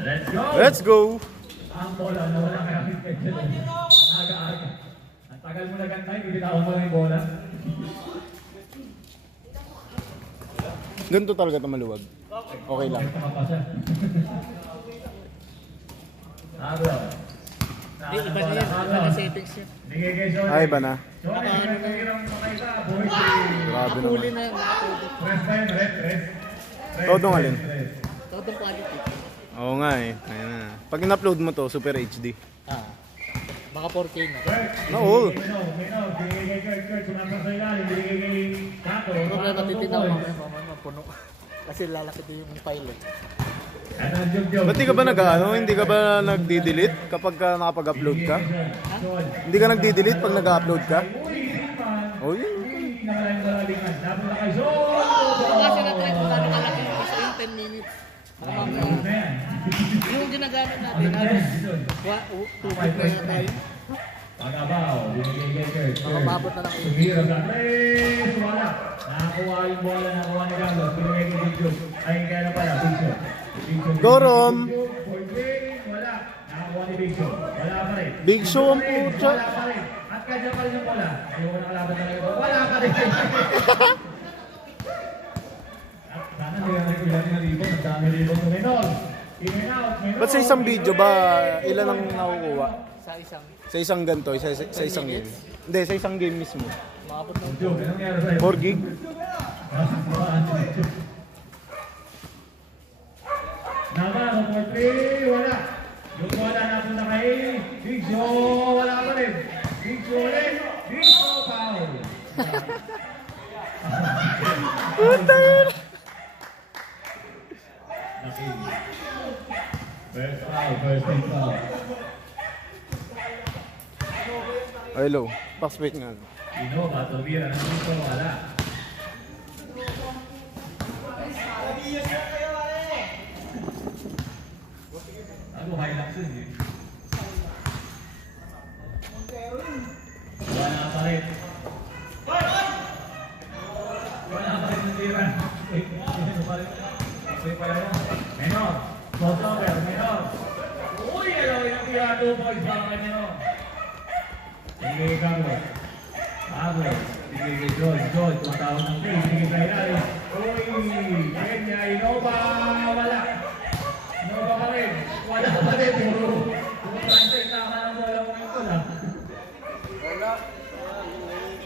Let's go! Ang bola na wala kaya kitket. Aga-aga. Ang tagal mo na gantay, bibitawan mo na yung bola. Ganito talaga ito maluwag. Okay lang. Agro. Iba na yun, iba na settings yun. Ay, iba na. Grabe Nakapuli na yun, nakapuli. Todong alin? Totong quality. Oo nga eh. Ayan na. Pag in-upload mo to, Super HD. Baka 4K na. No. Problema titinaw mamaya puno. Kasi lalaki din yung file eh. Ba't di ka ba hindi ka ba nagdi-delete kapag nakapag-upload ka? Hindi ka nagdi-delete pag nag-upload ka? Oh, yun. Kasi na-try kung ano kalaki yung stream 10 minutes. Yung ginagamit natin, 2 week na yata yun. Pagabaw, binigay kay Kurt. Makababot na lang. Sumira sa tres, wala. Nakakuha yung bola, nakakuha ni Carlos. Binigay kay Bigjo. Ay, kaya na pala, Bigjo. Dorom! Wala. Nakakuha ni Bigjo. Wala pa rin. Big Show ang pucha. Wala pa rin. At kanya pa rin yung bola. Ayaw ko nakalaban talaga ito. Wala pa rin. At sana ilan yung ribon. Ang dami ribon ng Menor. In-out. Ba't sa isang video ba, ilan ang nakukuha? Sa isang Sa isang ganito, sa isang game? Hindi, sa isang game mismo. makapot ng 4 gig? Naman, 4-3, wala. Yung bola napunta kay Bigjo, wala pa rin. Bigjo ulit, Bigjo, foul. Puta yun! First foul, first team foul. Ay, low. Pass wait nga. Innova, tumira na dito, wala. Ano, Hilux yun eh. Wala pa rin. Wala pa rin yung tira. Wait pa rin. Menor. Crossover, Menor. Uy, ano, inakira 2 points para kay Menor. Sige, Carlos. Carlos. Sige, George. George, matawag ng play. Sige, kay Ryan. Uy, kanya, Innova. Wala. Innova pa rin. Wala pa rin. Puro transfer tama ng bola mo ito na. Wala.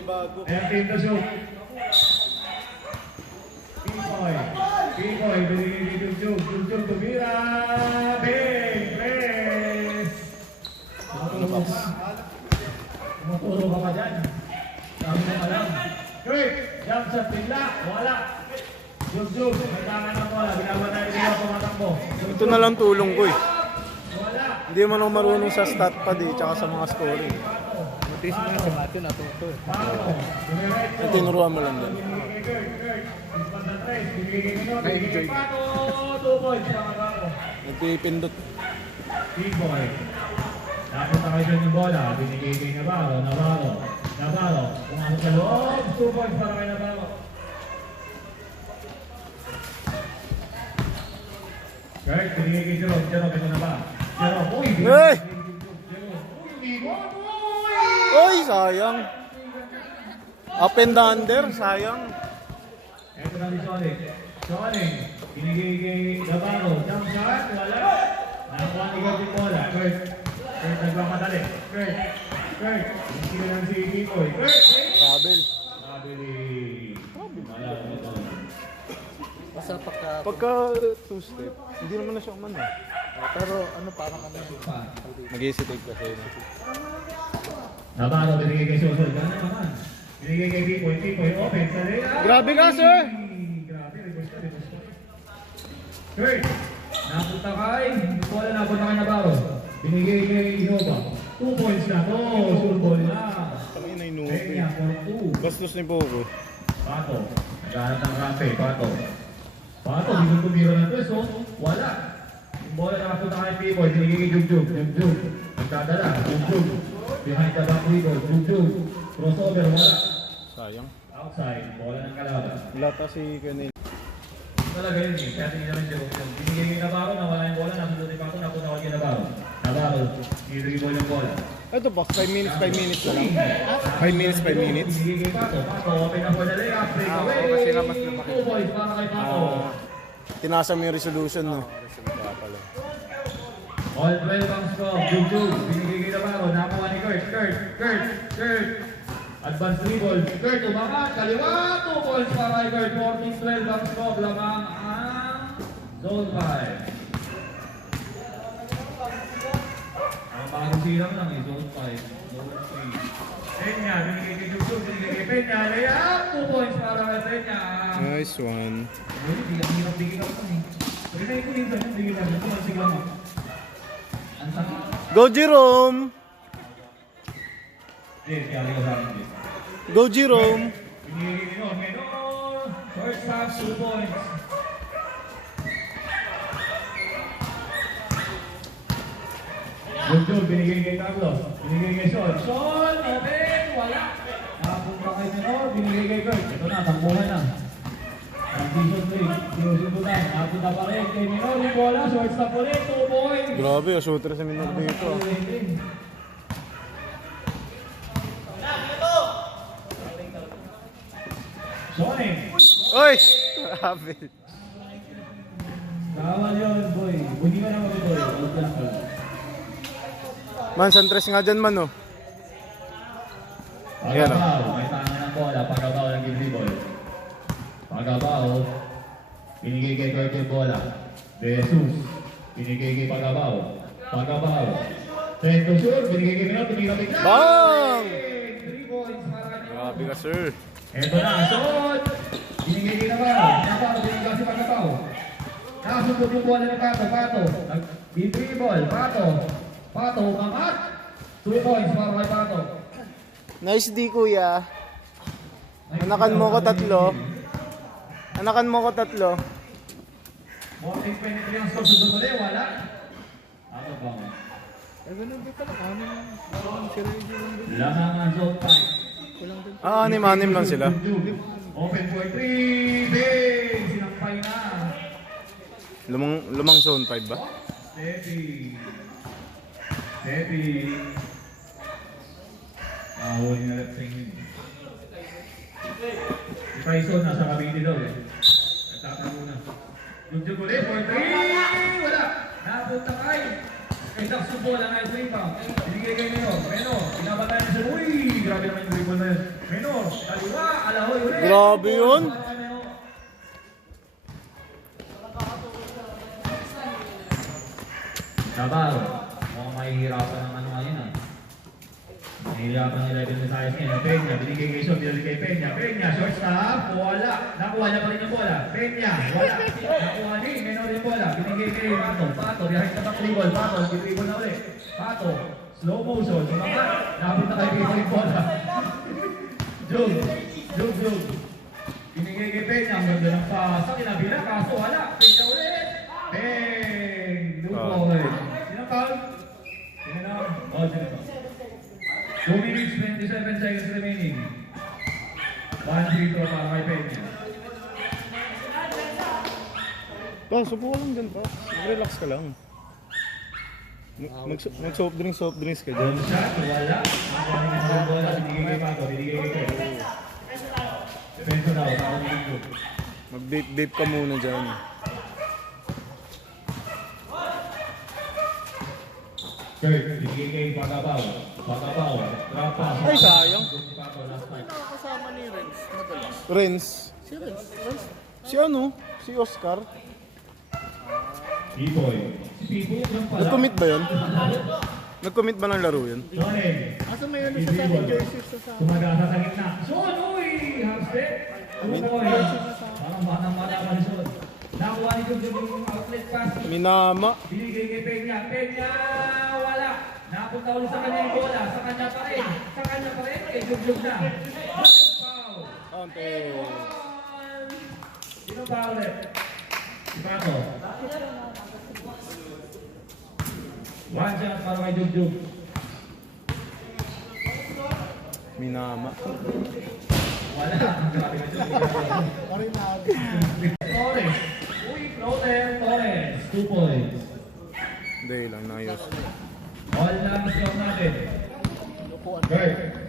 Bago. Ayan, team to shoot. Pikoy. Pikoy, binigay ni Jug-Jug. Jug-Jug, tumira. Big press. Tumuturo ka pa dyan. Sabi mo ka lang. Quick, jump shot, bigla. Wala. Jug-Jug, may tangan ng bola. Binabatay nila pumatakbo. Ito na lang tulong ko eh. Wala. Hindi man ako marunong sa stat pad eh, tsaka sa mga scoring. notice mo si Matthew natuto eh. Ito tinuruan mo lang din. Na-enjoy. Nagpipindot. P-boy. Tapos na kayo yung bola. Binigay kay Navarro. Navarro. Pumasok sa loob. 2 points para kay Navarro. Kurt, binigay kay Jerome. Jerome, ito na ba? Jerome, uy! Hey! Jerome, Oy, sayang. Up and under, sayang. ito na ni Sonic. Sonic, binigay kay Navarro. Jump shot, wala. Nakuha ni Gordon bola. Kurt, nagmamadali. Kurt, hindi na lang si Pipoy. Kurt, Kabel. wala ito. Basta Pagka two-step, hindi naman na siya umano. pero ano parang ano yun. Mag-hesitate kasi yun. Navarro, binigay kay Sosol. Gano'n naman. Binigay kay Pipoy. Pipoy, open. Grabe ka, sir! Grabe, request ko. Kurt, napunta kay. Bola napunta kay Navarro. Binigay kay Innova. 2 points na to. Sure ball na. Kami na inuwi. Kenya, 4-2. Bastos ni Poco. Pato. Naghahanap ng rampe. Pato, hindi ko tumira ng tres, oh. Wala. Yung bola nakapunta kay Pipoy. Binigay kay Jug-Jug. Nagdadala. Jug-Jug. Behind the back window. Jug-Jug. Crossover. Wala. Sayang. Outside. Bola ng kalaban. Lata si Kenny. talaga yun eh. Kaya hindi naman joke yun. Binigay kay Navarro, nawala yung bola, nasunod ni Pato, napunta ko kay Navarro. Navarro, i-dribble yung bola. Ito box, 5 minutes na lang. 5 minutes. Binigay kay Pato, Pato, open up for the layup, break away. kasi labas na bakit. 2 points para kay Pato. Tinasa mo yung resolution, no? All 12 ang score, Jug. Binigay kay Navarro, nakuha ni Kurt. Advance dribble, Kurt, umangat, kaliwa, 2 points para kay Kurt. 14-12 ang score, lamang ang zone 5. Ang bagong silang lang eh, zone 5, zone 3. Peña, binigay kay Jug, binigay kay Peña, layup, 2 points para kay Peña. Nice one. Bigyan ako eh. Pwede na ikunin sa bigyan lang, ito lang sigla mo. Ang sakit. Go Jerome! Kaya ko sa akin. Go Jerome! Binigay Menor. First half, 2 points. Jug, binigay kay Carlos. Binigay kay Sean. Sean, open, wala. Nakapunta kay Menor, binigay kay Kurt. Ito na, tambuhan na. Transition 3, sinusundutan. Nakapunta pa rin kay Menor, yung bola, shortstop ulit, 2 points. Grabe, shooter sa minor dito. Sonny. Oy! Grabe. Bawal yun, boy. Hindi ka naman, boy. Huwag lang ka. Man, santres nga dyan man, oh. Ayan, oh. Pagabaw, may tangan ng bola. Pagabaw ng give ball. Pagabaw. Binigay kay Kurt yung bola. De Jesus. Binigay kay Pagabaw. Pagabaw. Trento shoot. Binigay kay Minor. Binigay kay Clark. Bang! 3 points para kay Minor. Grabe ka, sir. Eto na, shot! Binigay kay Navarro. Navarro, binigay si Pagabaw. Nakasundot yung bola ni Pato. Pato. Nag-dribble. Pato. Pato, kamat. 2 points para kay Pato. Nice D, kuya. Anakan mo ko 3. Anakan mo ko 3. Morning penalty ang score sa ulit, wala. Ano ba? Ay, ganun din pala. Ano si Reggie lang din. Lamang ang zone 5. Kulang din. Anim lang sila. Open for 3, big! Sinampay na. Lumang zone 5 ba? Steppy. Huli na left wing yun. Si Tyson nasa kabili daw eh. Nagtatago na. Jug ulit for 3! Wala! Napunta kay Dax yung bola, nice rebound. Binigay kay Menor, pinabatayan niya siya. Uy! Grabe naman yung dribble na yun. Menor, kaliwa, alahoy ulit! Grabe yun! Navarro, mukhang mahihirapan ng ano ngayon ah. Mahihirapan ng 11 Messiahs ngayon. Peña, binigay kay Sean, binigay kay Peña, shortstop, wala. Nakuha niya pa rin yung bola. Peña, wala. Nakuha ni Menor yung bola. Binigay kay Pato, biyahe sa back dribble. Pato, dribble na ulit. Pato, slow motion, sumakat. Napunta kay Peña yung bola. Jug. Binigay kay Peña, ang ganda ng pasa, kinabila, kaso wala. Peña ulit. Bang! Lupo ulit. Sinang foul? Sino na? Oh, sino pa? 2 minutes, 27 seconds remaining. 1 free throw para kay Peña. Subukan lang dyan, pa. Relax ka lang. Mag-soft drinks ka dyan. Jump shot, wala. Ang galing sa bola, binigay kay Pato, binigay kay Peña. Defense daw, ako ni Jug. Mag-vape ka muna dyan. Kurt, binigay kay Pagabaw. Drop pass. Ay, sayang. Pato, last fight. Nakakasama ni Renz. Madalas. Renz. Si Renz. Renz. Si ano? Si Oscar. B-boy. Si Pipo yung pala. Nag-commit ba yun? Nag-commit ba ng laro yun? Sonnen. Asa may ano sa akin jersey sa sa Tumagasa sa gitna. Son, uy! Half step. Tumoy. Parang bata pa ni Son. Nakuha ni Jug yung outlet pass. Minama. Binigay kay Peña. Peña, wala. Napunta ulit sa kanya yung bola. Sa kanya pa rin. Kay Jug na. Foul. Ante. Sino ba ulit? Si Pato. 1 shot para kay Jug. Minama. Wala. Grabe na Jug. Parin na. Torres. Hindi lang, naayos. All lang score natin. Gert.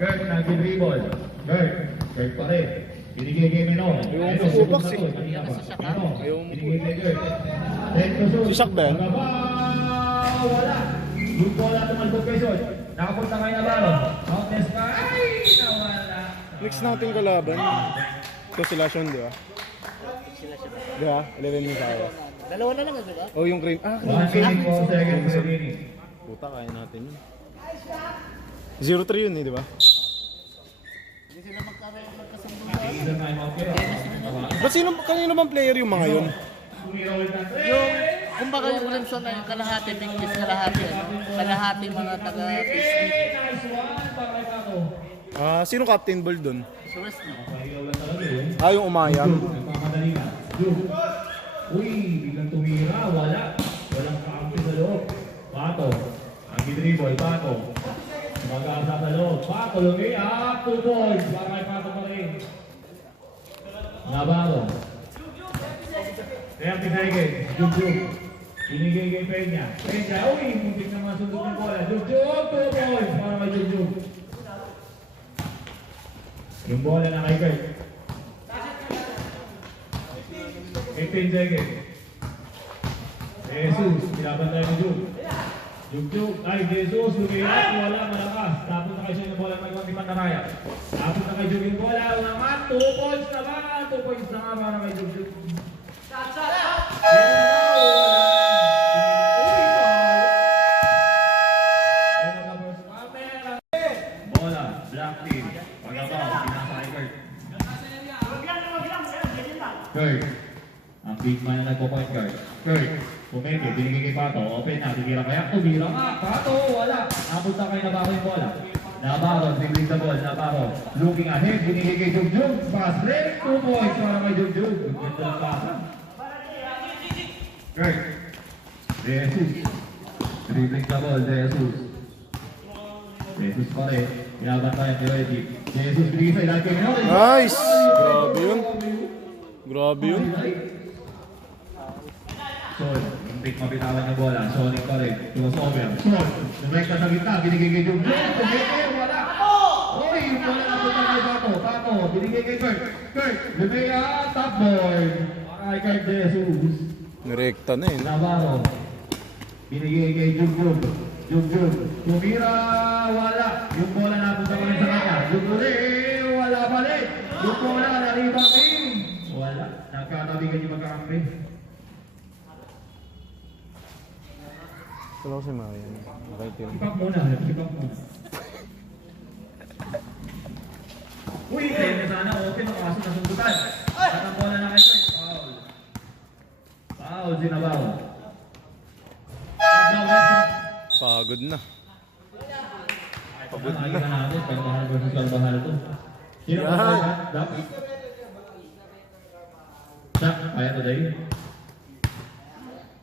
Gert, nag-dribble. Gert. Gert pa rin. Binigay kay Menor. Ayaw mo pupupak si. Menor. Ayaw mo Binigay kay Gert. Then Kusog. Si Shaq ba yan? Wala. Yung bola tumalbog kay Sol. Nakapunta kay Navarro. Mountains pa. Ay! Nawala. Next natin kalaban. Ito sila Sean, di ba? Di ba? 11 minutes ako. Dalawa na lang, di ba? Oh, yung cream. 1 minute, 4 seconds remaining. Puta, kaya natin yun. 0-3 yun eh, di ba? Hindi sila magkasundo. Isa time out kayo. Ba't kanino bang player yung mga yun? Yung, kumbaga yung Clemson na yung kalahati, big kiss kalahati, ano? Kalahati mga taga-fish. Nice one para kay Pato. Sino captain ball dun? Sa West na. Pahilaw lang talaga eh. Yung umayam. Nagmamadali na. Juke. Uy, biglang tumira. Wala. Walang kaampi sa loob. Pato. Ang dribble. Pato. Mag-aasa sa loob. Pato. Lumiyak. 2 points. Para kay Pato pa rin. Navarro. Kaya pinagay. Juke. Binigay kay Peña. Peña. Uy, muntik na masundot ng bola. Juke. 2 points. Para kay Juke. Yung bola na kay Kurt. Kay Pinzege. Jesus, pinabantay mo Jug. Jug. Ay, Jesus, lumiyak. Wala, malakas. Tapos na kay siya yung bola. Magwantipan na kaya. Tapos na kay Jug yung bola. Unaman, 2 points na ba? 2 points na nga para kay Jug. Bola, black team. Pagabaw, pinasa kay Kurt. Kurt. Ang big man na nagpo-point guard. Kurt. Pumeke, binigay kay Pato. Open na, tumira kaya. Tumira nga. Pato, wala. Napunta kay Navarro yung bola. Navarro, dribbling the ball. Navarro, looking ahead. Binigay kay Jugjug. Pass break. 2 points para kay Jugjug. Ganda ng pasa. Kurt. Jesus. Dribbling the ball. Jesus. Jesus pa rin. Pinabantayan ni Reggie. Jesus, binigay sa ilang kay Menor. Nice! Grabe yun. Grabe yun. Sol, hindi mabitawan yung bola. Sonic pa rin. Crossover. Sol, sumekta sa gitna. Binigay kay Jung. Pumeke, wala. Uy, yung bola na punta kay Pato. Pato, binigay kay Kurt. Kurt, lumaya, top board. Para kay Jesus. Nirekta na eh. Navarro. Binigay kay Jung. Tumira, wala. Yung bola na punta pa rin sa kanya. Jung ulit, wala pa rin. Yung bola, naribang in. Wala. Nagkatabigan yung magkakampi. Wala ko si Marian. Right yun. Sipak muna. Uy, kaya sana open ang kaso na sundutan. At ang bola na kay Kurt. Foul. Foul, Zinabaw. Pagod na. Pagod na. Nakita natin, Carvajal versus Carvajal to. Sino ba Yan. ba? Dap? Shaq, kaya to day?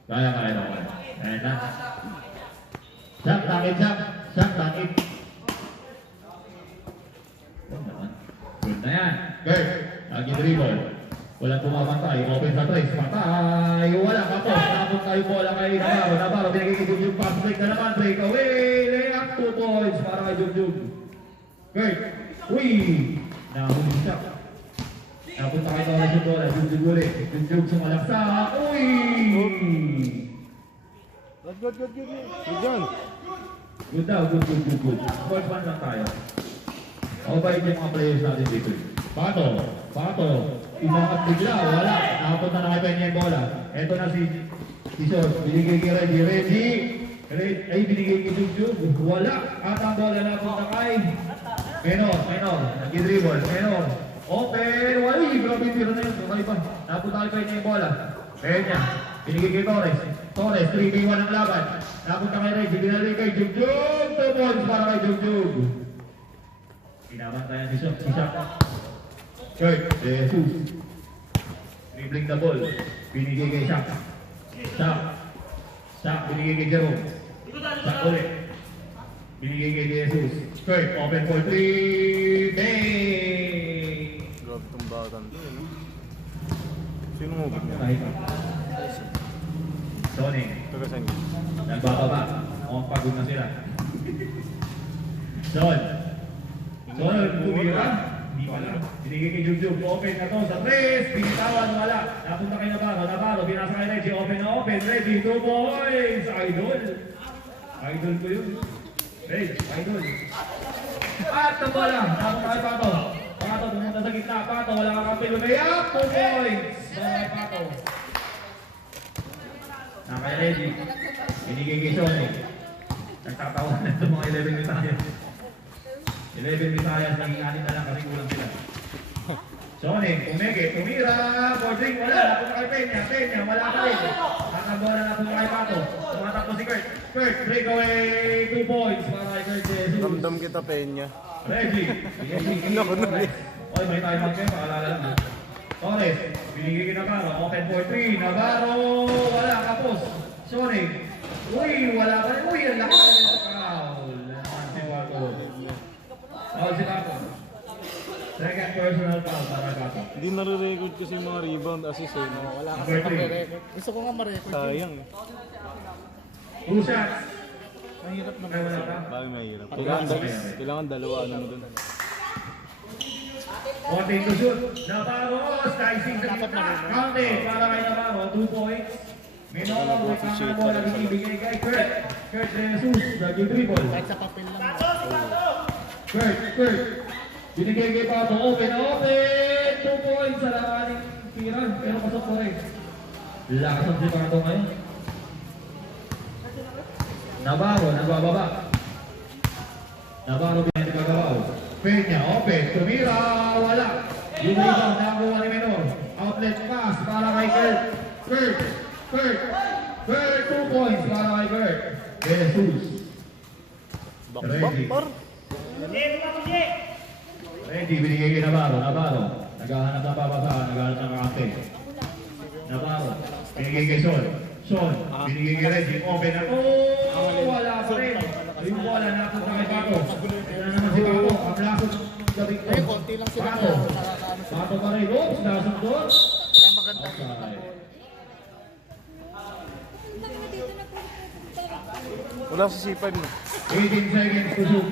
Kaya. Kaya na. Shaq, takit. Good na yan. Gert, lagi dribble. Wala pumapantay. Open sa trace. Patay. Wala ka po. Tapos tayo bola kay Navarro. Navarro, binigay kay Jugjug. Pass break na naman. Break away. Layup 2 points para kay Jugjug. Gert. Uy. Nahuli siya. Napunta kay Torres yung bola. Jugjug ulit. Jugjug sumalaksa. Uy. Good. Good yan. Good daw. Good. Fourth one lang tayo. O ba yung mga players natin dito? Pato. Imangat bigla, wala. Nakapunta na kay Peña yung bola. Eto na si Sos. Binigay kay Reggie. Ay, binigay kay Jugjug. Wala. At ang bola napunta kay Menor. Nag-dribble. Menor. Open. Wala. Grabe yung tiro na yun. Kakalipan. Napunta kay Peña yung bola. Peña. Binigay kay Torres. 3v1 ang laban. Napunta kay Reggie. Binigay kay Jugjug. 2 points para kay Jugjug. Pinabantayan si Shaq. Kurt, Jesus. Dribbling the ball. Binigay kay Shaq. Shaq, binigay kay Jerome. Shaq ulit. Binigay kay Jesus. Kurt, open for 3. Bang! Grabe itong batang to eh. No? Sino mo ba niya? Kahit Sonic. Tagasan Nagbababa. Mukhang pagod na sila. Son. Son, tumira. Hindi pala. Binigay kay Jub. Open na to sa 3. Binitawan, wala. Napunta kay Navarro, binasa kay Reggie. Open na open. Reggie, 2 points. Idol. Idol ko yun. Reggie, idol. At ang bola. Napunta kay Pato. Pato, pumunta sa gitna. Pato, wala kang kapil. Umayak. 2 points. Bola kay Pato. Kay Reggie. Binigay kay Sonny. Nagtatawa na ito mga 11 Visayas. 11 Visayas, naging 6 na lang kasi kulang sila. Sonny, umege, tumira, boarding, wala. Napunta kay Peña, wala ka rin. Nakabola na napunta kay Pato. Tumatakbo si Kurt. Kurt, breakaway, 2 points para kay Kurt Jesus. Damdam kita, Peña. Reggie. Naku, naku. Oy, may time out kayo, pakaalala lang ha. Torres, binigay kay Navarro, open for 3, Navarro, wala, kapos. Sonny, uy, wala pa rin, uy, ang laki na rin ito, foul. Naman si Pato. Foul si Pato. Second personal foul para Pato. Hindi nare-record kasi yung mga rebound assist eh. Wala kasi Number 3. pag-record. Gusto ko nga ma-record. Sayang eh. 2 shots. Mahirap naman. Ay, wala ka. Bagay mahirap. Kailangan dalawa ano mo dun. Wanting to shoot. Navarro, slicing sa gitna. Counted para kay Navarro, 2 points. Minolo, may kakang bola binibigay kay Kurt. Kurt Jesus, nag-dribble. Kahit sa papel lang. Kurt. Binigay kay Pato, open. 2 points sa lakaning tiran. Pero pasok ko rin. Lakas si Pato ngayon. Navarro, nagbababa. Navarro, pinagagawa. Peña, open. Tumira, wala. Yung rebound, nakakuha ni Menor. Outlet pass para kay Kurt. Kurt, 2 points para kay Kurt. Jesus. Bakbak par. Reggie, binigay kay Navarro. Naghahanap ng papasahan, naghahanap ng kakante. Navarro, binigay kay Son, binigay kay Reggie. Open na. Wala pa rin. Yung bola napunta kay Pato. Wala naman si Pato. Ang lasot gabi ko. Eh, konti lang sila. Pato. Nakakaano sila. Pato pa rin. Oops, lasot doon. Kaya maganda. Wala sa C5 no. 18 seconds to shoot.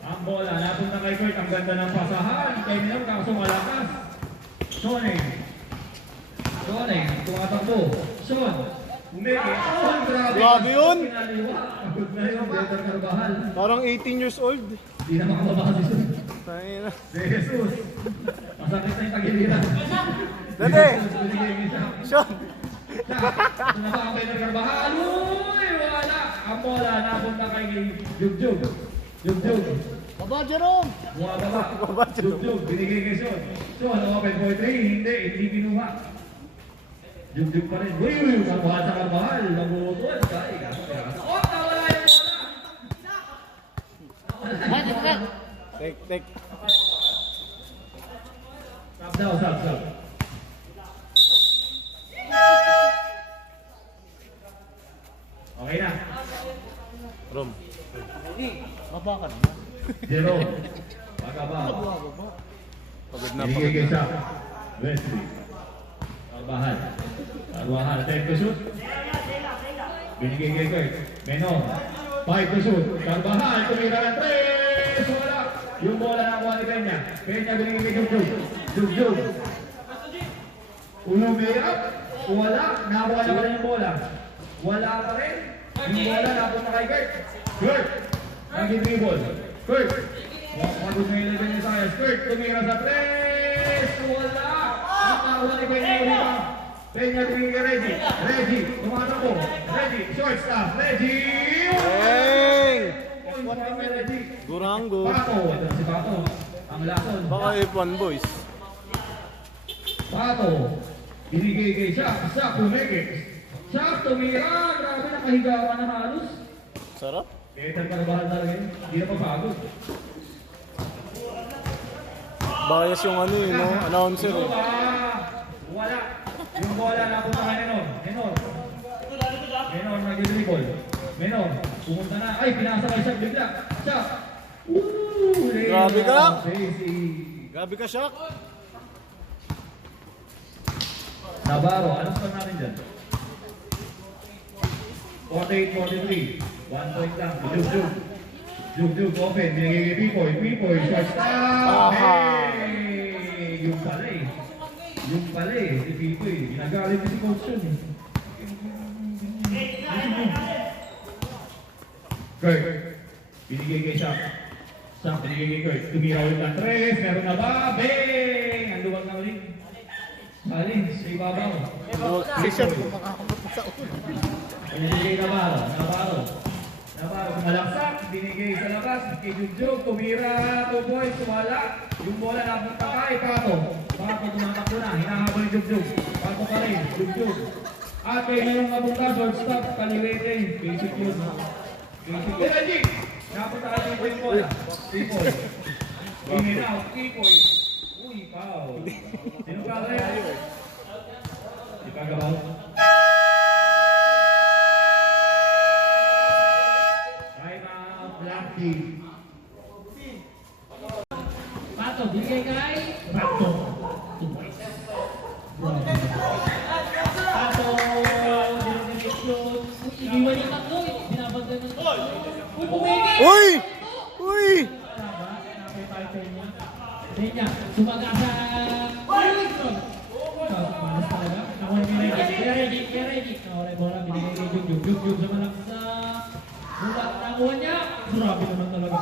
Ang bola, napunta kay Kurt. Ang ganda ng pasahan. Kay Minor, kaso malakas. Sonny, tumatakbo. Son, umeke. Grabe yun. Pinaliwa. Good na yun, Better Carvajal. Parang 18 years old. Hindi na makababa si Son. Tayo na. De Jesus. Masakit na yung tagiliran. Dati. Binigay niya siya. Sean. Ito na ba ang Better Carvajal? Uy, wala. Ang bola, napunta kay Jub. Baba, Jerome! Baba, Jub, binigay kay Son. Son, open for 3, hindi binuha. Jub pa rin. Uy, nabuhat sa Carvajal. Nabutol. Nawala yung bola. Ay, dito ka! Tek. Stop daw, stop. Okay na. Rom. Baba ka naman. Jerome. Pagkaba. Baba. Pagod na. Binigay kay Sam. Wesley. Carvajal. 10 to shoot. Binigay kay Kurt. Menor. 5 to shoot. Carvajal. Tumira ng 3. Wala. Yung bola na kuha ni Peña. Peña binigay kay Jub. Umiyak. Wala. Nakuha na pa rin yung bola. Wala pa rin. Yung bola napunta kay Kurt. Nag-dribble. Kurt. Pagod na 11 Visayas. Kurt. Tumira sa 3. Wala. Nakakuha ni Peña ulit. Peña binigay kay Reggie. Tumatakbo. Reggie. Short stop. Reggie. Hey! Point kay Reggie. Durango. Pato. Ito na si Pato. Ang lason. Baka F1 boys. Pato. Binigay kay Shaq umeke. Shaq tumira. Grabe, nakahigawa na halos. Sarap. Better Carvajal talaga yun. Hindi na pagod. Bias yung ano eh, no? Announcer eh. Wala. Yung bola napunta kay Menor nag-dribble. Menor, pumunta na. Ay, pinasa kay Shaq bigla. Shaq. Grabe ka. Crazy. Grabe ka, Shaq. Navarro, anong score natin dyan? 48-43. 1 point lang. Jug, open. Binigay kay Pipoy, short stop! Hey! Yung pala eh. Si Pipoy. Ginagalit niya si coach yun eh. Kurt. Binigay kay Shaq. Binigay kay Kurt. Tumira ulit ang tres. Meron na ba? Bang! Ang luwag na ulit. Salin, sa ibabaw. Si Chef, kumakakabot sa ulo. Binigay Navarro. Malaksak, binigay sa labas. Kay Jugjug, tumira, 2 points, wala. Yung bola napunta kay Pato. Pato tumatakbo na, hinahabol yung Jugjug. Pato pa rin, Jugjug. At may mayroong napunta, shortstop, Kaliwete. Basic yun. Magic! Napunta ka yung bola. 3 points. In and out, 3 points. Uy, foul. Sino pa kaya? Si Pagabaw. Pato, bigay kay Pato. 2 points. Pato, dinonation. Iniwan yung tatlo. Binabagay ng tatlo. Uy, pumigil! Uy! Kanya, sumaga sa... Panas talaga. Nakuha ni Reggie. Kaya Reggie. Nakuha yung bola. Binigay kay Jug. Sa malaksak. Bulat nakuha niya. Grabe naman talaga.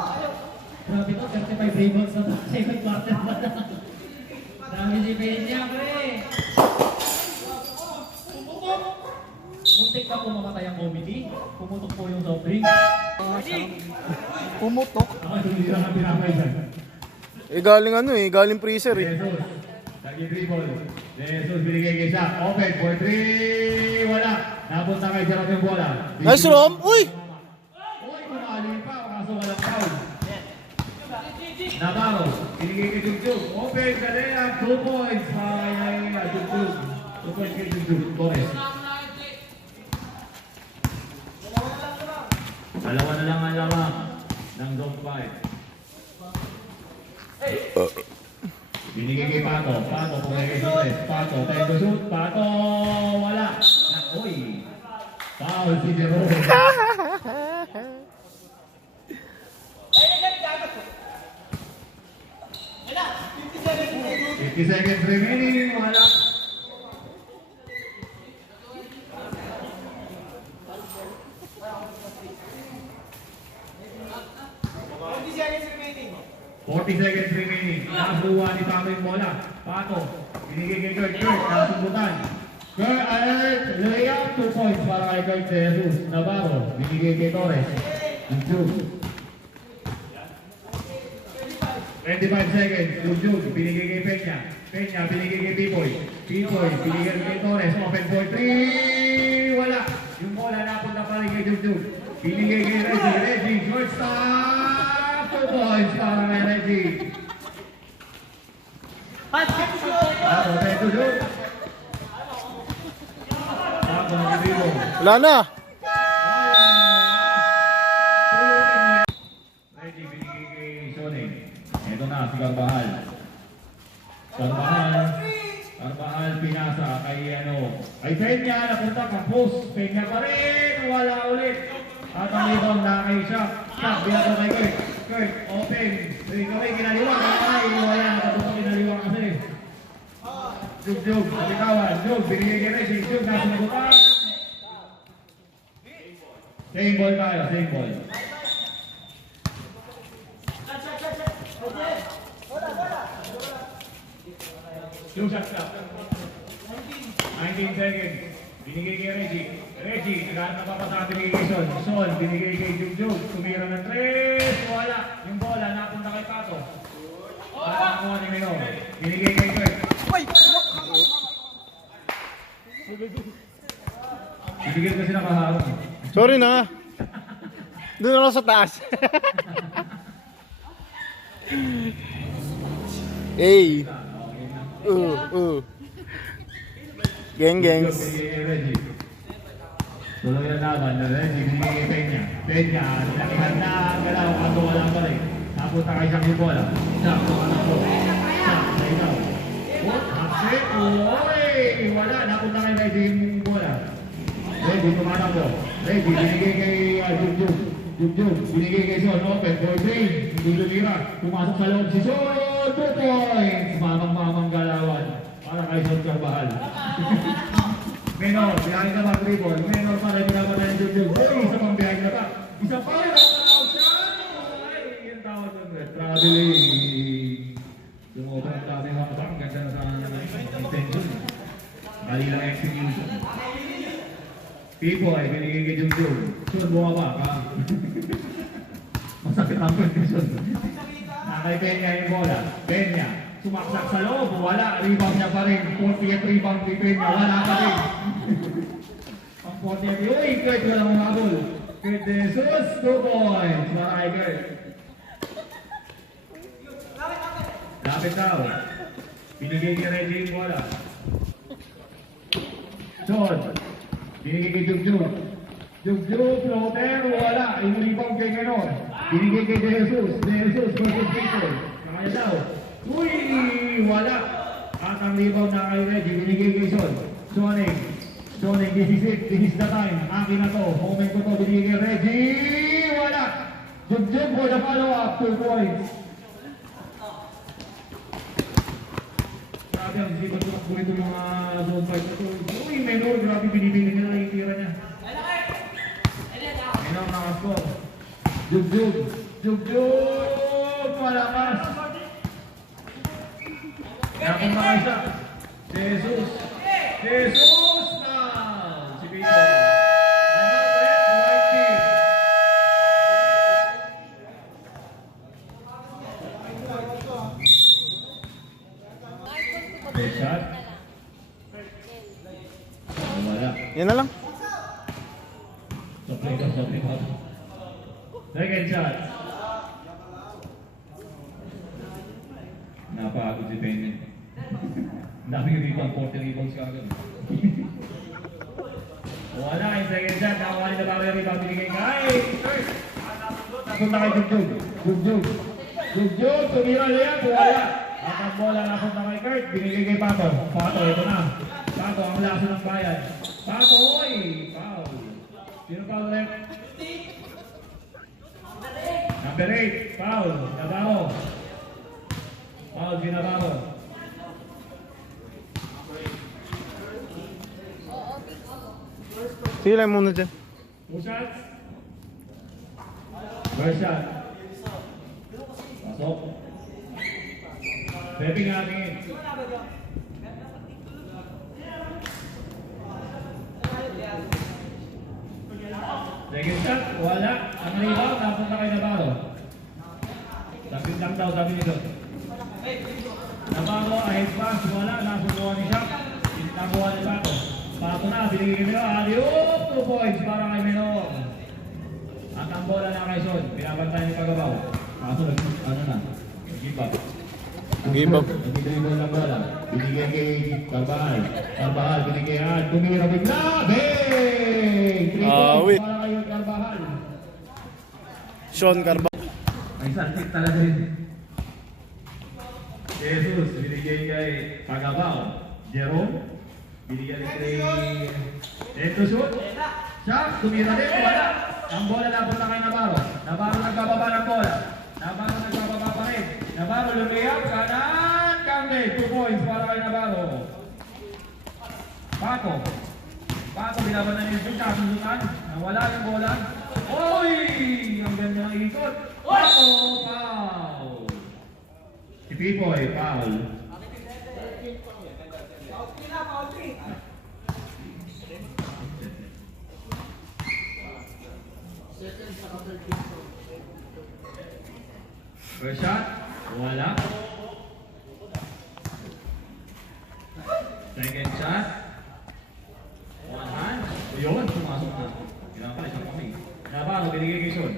Grabe to, 35 rebounds na to. Second quarter na. Grabe si Peña, pre. Muntik na po mamatay ang committee. Pumutok po yung soft drink. Pumutok. Ako, hindi lang ang pinapay dyan. Galing freezer eh. Jesus. Lagi 3 ball. Jesus, binigay kay Shaq. Open for 3. Wala. Napunta kay Jarot yung bola. Nice Rom! Uy! Kumali pa. Kaso walang foul. Navarro. Binigay kay Jugjug. Open sa layup. 2 points. Ay, Jugjug. 2 points kay Jugjug. Torres. Dalawa na lang ang lamang ng zone 5. Binigay kay Pato, pumigay kay Torres, Pato, tayo to shoot, Pato, wala. Uy, foul si Jerome. 50 seconds remaining, wala. Seconds remaining. Nakakuha ni Pato yung bola. Pato. Binigay kay Kurt. Nakasumbutan. Kurt, alert. Layup. 2 points para kay Kurt Jesus. Navarro. Binigay kay Torres. Jugjug. 25 seconds. Jugjug. Binigay kay Peña. Binigay kay Pipoy. Binigay kay Torres. Open for 3. Wala. Yung bola napunta pa rin kay Jugjug. Binigay kay Reggie. Shortstop. 2 points para kay Reggie. Pato, tayo to shoot. Pato, nag-ibig. Wala na! Reggie, binigay kay Sonny. Ito na, si Carbajal. Carbajal, pinasa kay Peña, napunta ka post. Peña pa rin, wala ulit. At ang ibang na kay Shaq. Shaq, biyado kay Kurt, open. Kaway, kinaliwag. Ay, wala, nakatutok kinaliwag kasi. Jugjug, nabitawan. Jug, binigay kay Reggie. Jug, nasa nagutan. Same ball tayo, same ball. Yung shot clock. 19 seconds. Binigay kay Reggie, naghahanap na papasabi kay Son, binigay kay Jugjug. Tumira ng 3. Wala. Yung bola, napunta kay Pato. At nakuha ni Mino. Binigay kay Kurt. Bibigyan kasi nakaharap. Sorry na. Doon ako sa taas. Hey. Gengs. Tuloy na laban na Reggie, binigay kay Peña. Peña, nilakihan na ang galaw, kaso wala pa rin. Napunta kay Shaq yung bola. Shaq, tumatakbo. Shaq, sa ikaw. Hapsi, oy! wala. Napunta kay Reggie yung bola. Reggie, tumatakbo. Reggie, binigay kay Jugjug. Jugjug, binigay kay Son. Open, for Green. Hindi lumira. Pumasok sa loob si Son. 2 points. Mamang galawan. Para kay Son Carvajal. Menor, biyahe na ba, dribble. Menor pa rin pinapatay ng Jugjug. Uy, isa pang biyahe na ba? Isa pa rin. Nakatawag siya. Ay, yung tawag ng traveling. Sumobra ang dami mga bang. Ganda na sa intention. Mali lang execution. Pipoy, binigay kay Jugjug. Son, bumaba ka. Masakit ang kondisyon. Nakay Peña yung bola. Peña, sumaksak sa loob. Wala, rebound niya pa rin. 40th rebound kay Peña. Wala pa rin. Ang 40th. Uy, Kurt, walang umabol. Kurt De Jesus, 2 points. Maray, Kurt. Lapit daw. Binigay kay Reggie yung bola. Son, binigay kay Jugjug. Jugjug, floater, wala. Yung rebound kay Menor. Binigay kay De Jesus. De Jesus versus Peter. Kaya daw. Uy, wala. At ang rebound na kay Reggie, binigay kay Son. Soning, this is it. This is the time. Akin na to. Moment ko to. Binigay kay Reggie. Wala. Jugjug for the follow-up. 2 points. Grabe, ang sipag tumakbo ito mga zone 5 na to. Uy, Menor, grabe binibili niya na yung tira niya. Menor nakaskor. Jugjug, Jugjug, malakas. Napunta kayo siya. Jesus, Jesus na! Si Peter. I'm out there, the white team. First shot. Wala. Yan na lang. Sobrang ka. Second shot. Napagod si Peña. Ang daming rebound, 40 rebounds ka agad. Wala yung second shot. Nakawali na bago yung rebound. Binigay kay Kurt. Napunta kay Jugjug. Jugjug, tumira na yan. Wala. At ang bola napunta kay Kurt. Binigay kay Pato. Pato, ito na. Pato, ang laso ng bayan. Pato, oy! Foul. Sino foul rep? Number 8, foul. Nabaho. Foul, Nabaho. Sige lang muna dyan. 2 shots. First shot. Pasok. Pepping natin. Second shot, wala. Ang rebound, napunta kay Navarro. Sabit lang daw, sabi nito. Navarro, ahead pass, wala. Nasubuha ni Shaq. Nabuha ni Pato. Pato na, binigay nila. Alley-oop, 2 points para kay Menor. At ang bola na kay Son. Pinabantay ni Pagabaw. Kaso, ano na, give up. Give up. Nag-dribble ng bola. Binigay kay Carvajal. Carvajal, binigay yan. Tumira bigla. Bang! 3 points wait. para kay Carvajal. Sean Carvajal. Ay, sakit talaga rin. Jesus, binigay kay Pagabaw. Jerome, binigay kay Eto shoot. Siya, tumira din. Wala. Ang bola napunta kay Navarro. Navarro nagbababa ng bola. Navarro nagbababa pa rin. Navarro lumiyap. Kanan, kambe. 2 points para kay Navarro. Pato. Pato, binabanan niya yung kasusutan. Nawala yung bola. Oy! Ang ganda ng ikot. Pato, foul. Si Pipoy, foul. First shot, wala. Second shot, one hand. O yun, pumasok na. Kailangan pala isang kami. Nabago, binigay kay Son.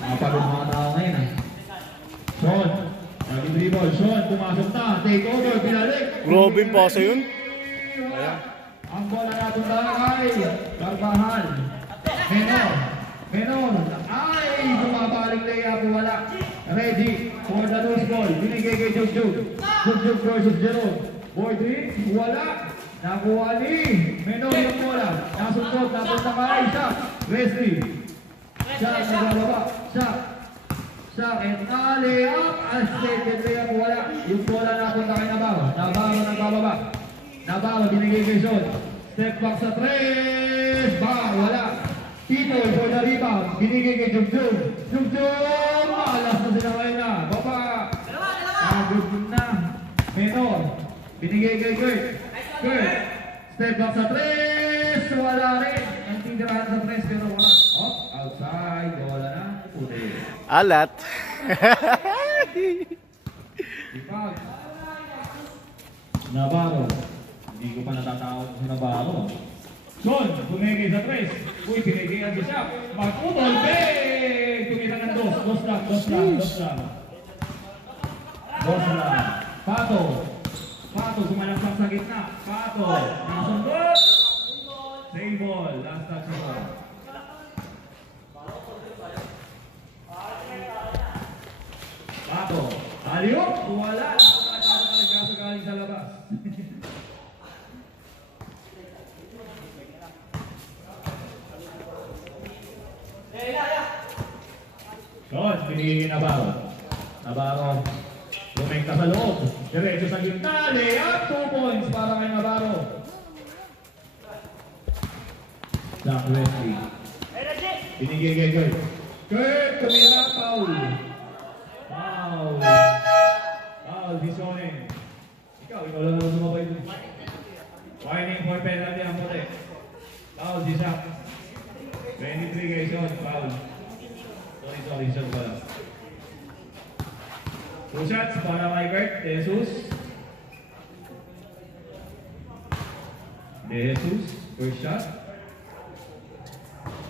Nakapagod mga tao ngayon ah. Son, nag-dribble. Son, pumasok na. Take over, pinalik. Grabe yung pasa yun. Ayan. Ang bola natin kay Carvajal. Menor. Ay, bumabaling layup, wala. Ready for the loose ball. Binigay kay Jugjug. Jugjug versus Jerome. Boy Dream, wala. Nakuha ni Menor yung bola. Nasundot, napunta kay Shaq. Wesley. Shaq, nagbababa. Shaq. Shaq, and alley-up. As stated layup, wala. Yung bola napunta kay Navarro. Navarro nagbababa. Navarro, binigay kay Sean. Step back sa 3. Wala. Tito, for the rebound. Binigay kay Jumjum. Jumjum! Alas na sila ngayon na. Baba. Good na. Menor. Binigay kay Kurt. Kurt. Step back sa 3. Wala rin. Ang tindirahan sa 3 pero wala. Oh, outside. Wala na. Puti. Alat. Ipag. Navarro. Hindi ko pa natatawag si Navarro. John, tumigil sa 3. Uy, pinigilan si Shaq. Magputol. Big! Tumita ng 2. Dos lang. Pato. Pato, sumalaksak sa gitna. Pato. Nasundot. Save ball. Last touch mo. Pato. Aliok. Wala. Kaso galing sa labas. Sean, binigay Navarro. Navarro. Lumengka sa loob. Diretso sa gitna. Layup. 2 points para kay Navarro. Zach Wesley. Binigay kay Kurt. Kurt, tumira. Foul. Foul, Bisonen. Ikaw lang naman sumabay dun. Warning for penalty ang puti. Foul, si Zach. 23 kay Sean. Foul. Sorry, Sean pala. 2 shots para kay Kurt. De Jesus. First shot.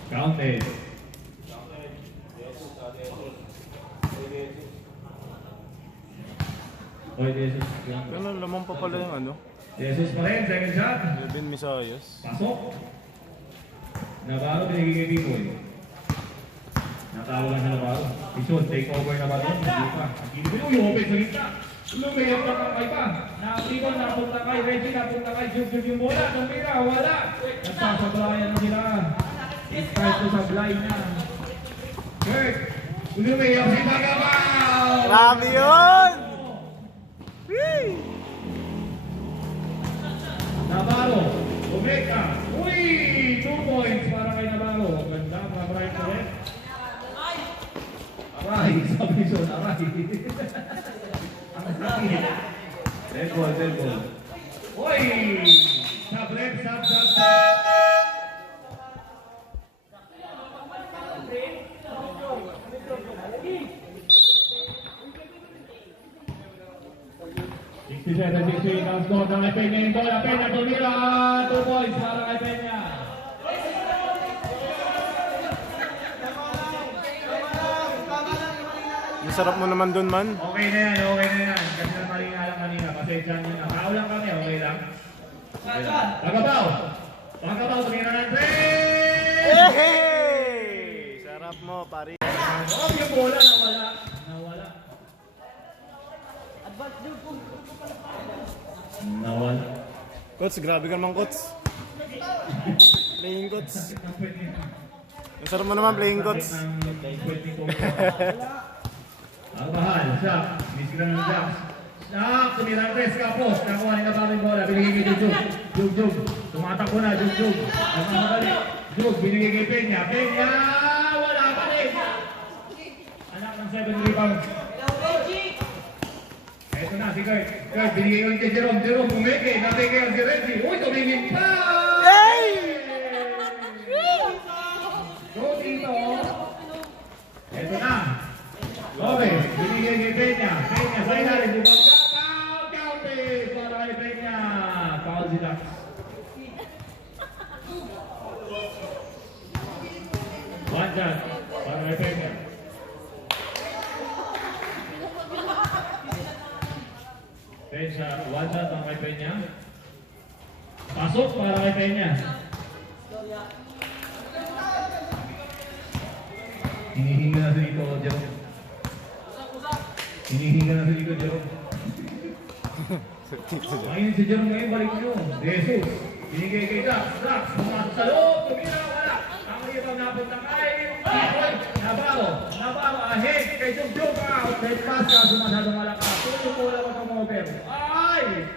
Counted. Oy, De Jesus. Ano, lamang pa pala yung ano? De Jesus pa rin. Second shot. Levin Misayas. Pasok. Navarro, binigay kay Pipoy. Natawag lang sa Navarro. Ison, take over Navarro. Hindi pa. Hindi mo yung open sa gitna. Lumayap na kakay pa. Nakakita, napunta kay Reggie, napunta kay Jug yung bola. Tumira, wala. Nagsasabrayan na sila. Start to sa blind na. Kurt, lumayap si Tagabaw. Grabe yun! Whee! Navarro, Omega. Uy! 2 points para kay Navarro. Ganda, mabrahin ko rin. Aray, sabi siya, aray. Ang sakit. Red ball. Uy! Sub. Comes down ng Peña yung bola. Peña tumira. 2 points para kay Peña. Masarap mo naman dun, man. Okay na yan. Kasi na malinga lang kanina. Pasensya nyo na. Kao lang kami, okay lang? Tagabaw, tumira ng 3! Hey! Sarap mo, pare. Oh, yung bola nawala. Coach, grabe ka naman, coach. Playing coach. Ang sarap mo naman, playing coach. Ang bahal, Shaq. Miss ka ng Shaq. Shaq, tumira ng 3 kapos. Nakuha ni Navarro yung bola. Binigay kay Jug. Tumatakbo na, Jug. Jug, binigay kay Peña. Peña, wala pa rin. Anak ng 7 rebounds. Ito na, si Kurt. Kurt, binigay ko kay Jerome. Jerome, pumeke. Natay kayo si Reggie. Uy, tumingin pa! Hey! Go dito. Ito na. Lopez, binigay kay Peña. Peña, sa ilalim. Counted para kay Peña. Foul sila. One shot para kay Peña. Peña, one shot para kay Peña. Pasok para kay Peña. Hinihinga na sa dito, Jerome. Ngayon si Jerome ngayon, balik nyo. Jesus. Binigay kay Dax. Dax, pumasok sa loob. Tumira, wala. Ang ibang napunta kay Tipoy. Navarro, ahead. Kay Jog out. Late pass ka, sumasadong malakas. Tulong po lang ang over. Ay!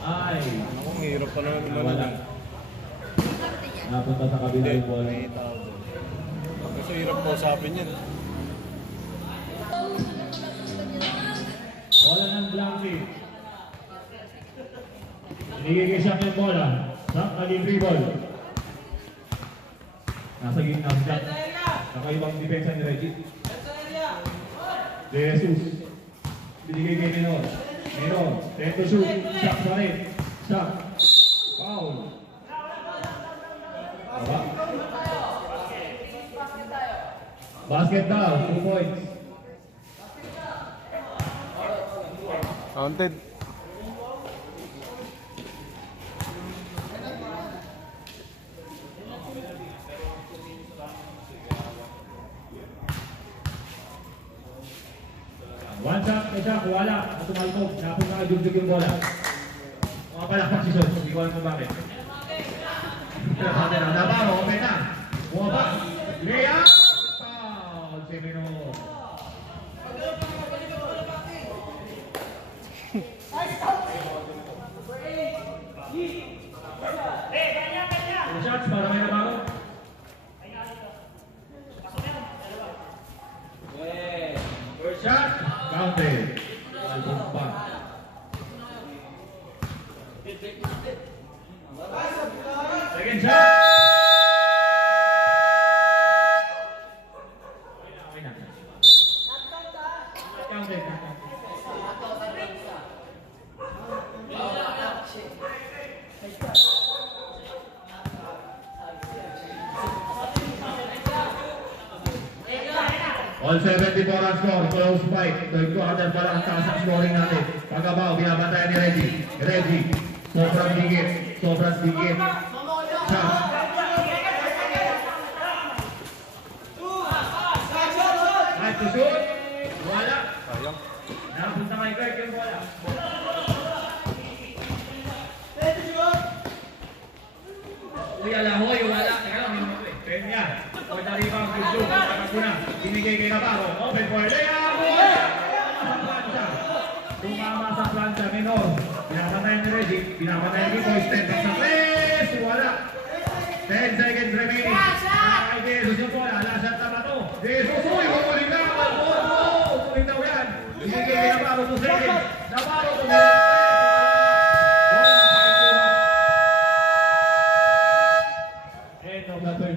Ako, ang hirap pa naman naman. Wala. Napunta sa kabila yung bola. Kasi hirap po usapin yan. Bola ng Blanky. Binigay siya ng bola. Sa libre ball. Nasa gitna si Jack. Nakaibang depensa ni Reggie. De Jesus. Binigay kay Menor. Tend to shoot. Jack pa rin. Jack. Foul. Aba. Basket daw. 2 points. Counted. One shot, wala. Tumalpog. Napunta ka jug yung bola. Mga palakpak si Sos. Hindi ko alam kung bakit. Navarro, open na. Bumaba. Layup! Foul. Semino. Two shots para may Navarro. First shot. Counted. Album pa. Second shot. Okay na. Counted na. All 74 ang score, close fight. Third quarter pa lang ang taas ang scoring natin. Pagkabaw, binabantayan ni Reggie. Sobrang digit. Shot. Right to shoot. Wala. Sayang. Napunta kay Kirk yung bola. Uy, alahoy, wala. Teka lang, minuto eh. Pwede yan. Pwede na rebound, good. Pagkakuna. Binigay kay Navarro. Open for layup. Tumama sa plancha, Menor. Pinapatayan ni Reggie. Pinapatayan ni Boy. Step back sa press. Wala. 10 seconds remaining. Kay Jesus yung bola. Last shot na ba to? Jesus, uy, hukuling na. Hukuling daw yan. Binigay kay Navarro 2 seconds. Navarro, tumira. End of the third.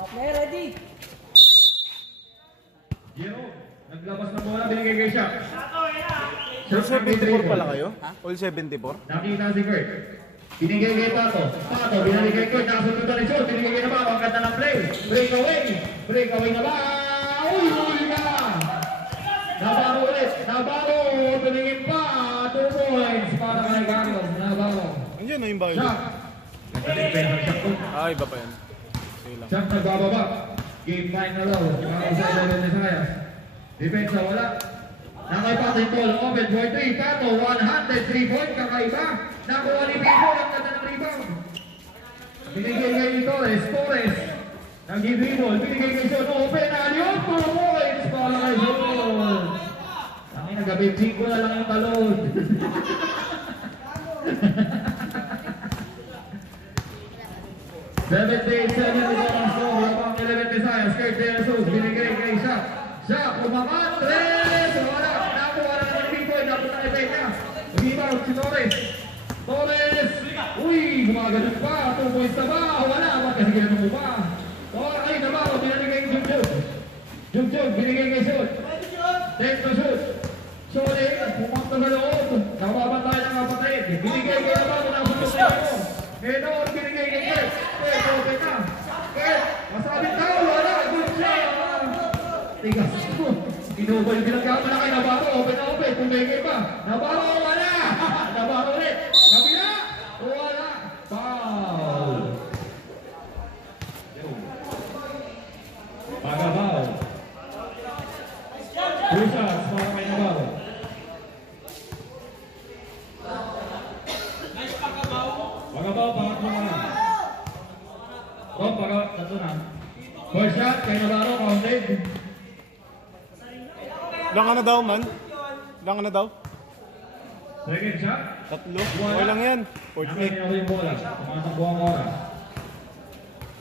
Okay, ready? Jerome, naglabas ng bola, binigay kay Shaq. All 74 pala kayo? All 74? Nakita si Kurt. Binigay kay Pato, binigay kay Kurt, nakasunod na ni Sean, binigay kay Navarro, ang ganda ng play. Breakaway na ba? Uy, ka! Navarro ulit, tumingin pa, 2 points para kay Carlos, Navarro. Andiyan na yung bayo. Shaq, nagka-defense ang Shaq ko. Iba pa yan. Sige lang. Shaq nagbababa. Game 9 na daw. Para sa 11 Visayas. Defense na wala. Nakaipatin tol. Open for 3. Pato. 103 point. Kakaiba. Nakuha ni Pico. Ang ganda ng rebound. Binigay kay Torres. Nag-dribble. Binigay kay Sean. Open na. Yun. 2 points. Para kay Sean. Tangin. Nag-abibig ko na lang yung talon. Seven ang score. Lapang 11 Visayas. Kurt De Jesus. Binigay kay Shaq. Umakat. 3. Wala. Nakuha na ng Pico. Napunta kay Peña. Rebound si Torres. Uy, gumaganon pa. 2 points na ba? Wala. Ba't kasi ginanong mo pa? Ay, Navarro. Binigay kay Jug. Binigay kay Sean. Tend to shoot. Solid. Pumakta sa loob. Nababantay ng kapatid. Binigay kay Navarro. Napunta sa loob. Menor. Binigay kay Kurt. Open na. Kurt. Masabit daw. Wala. Good shot. Tigas. Tinubol yung pinagkama na kay Navarro. Open. Tumigay pa. Navarro. Wala. Navarro ulit. Kabila. Wala. Foul. Pagabaw. 2 shots para kay Navarro. Ilang ka na daw, man? Ilang ka na daw? Second shot. 3. Okay lang yan. Fortnite. Nakakita yung bola. Tumatakbo ang oras.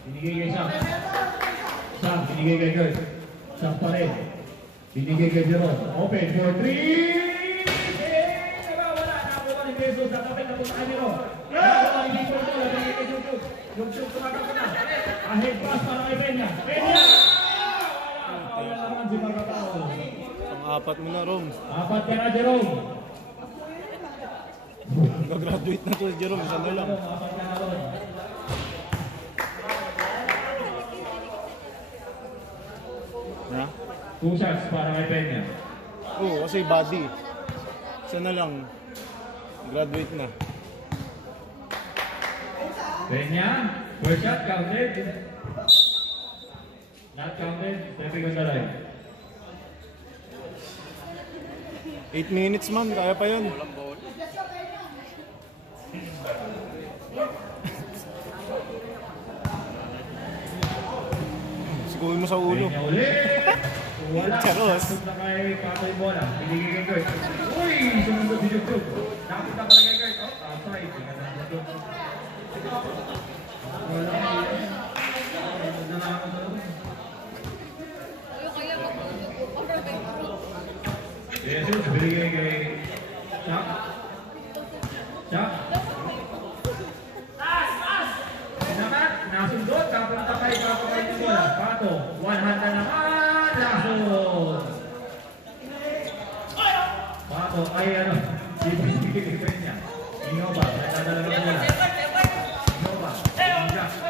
Binigay kay Sam. Sam, binigay kay Kurt. Sam pa rin. Binigay kay Jerome. Open for 3! Wala. Nakakuha ni Jesus. Nakapit na po sa kanilo. Nakakuha ni Jesus. Binigay kay Jug. Jug tumatakbo na. Ahead pass para kay Peña. Peña! Wala naman si Marcatao. Pang-apat mo na, Rom. 4 ka na, Jerome. Gagraduate na to si Jerome. Isa na lang. 4 ka na ron. Ha? 2 shots para kay Peña. Oo, kasi body. Isa na lang. Graduate na. Peña, first shot counted. Not counted, stepping on the line. 8 minutes, man. Kaya pa yan. Sigurin mo sa ulo. Peña ulit. Wala. Charos. Nakapit na kay Patoy bola. Binigay kay Kurt. Uy! Sumunod si Jug. Nakapit na pala kay Kurt. Oh, outside. Tingnan na Jug. Wala. Jesus, binigay kay Chuck. Chuck. Naman, nasundot. Kapunta kay Patoy bola. Pato. One hand na naman. Lasod. Pato ay ano. Binigay kay Peña. Innova. Natadala ng bola. Innova.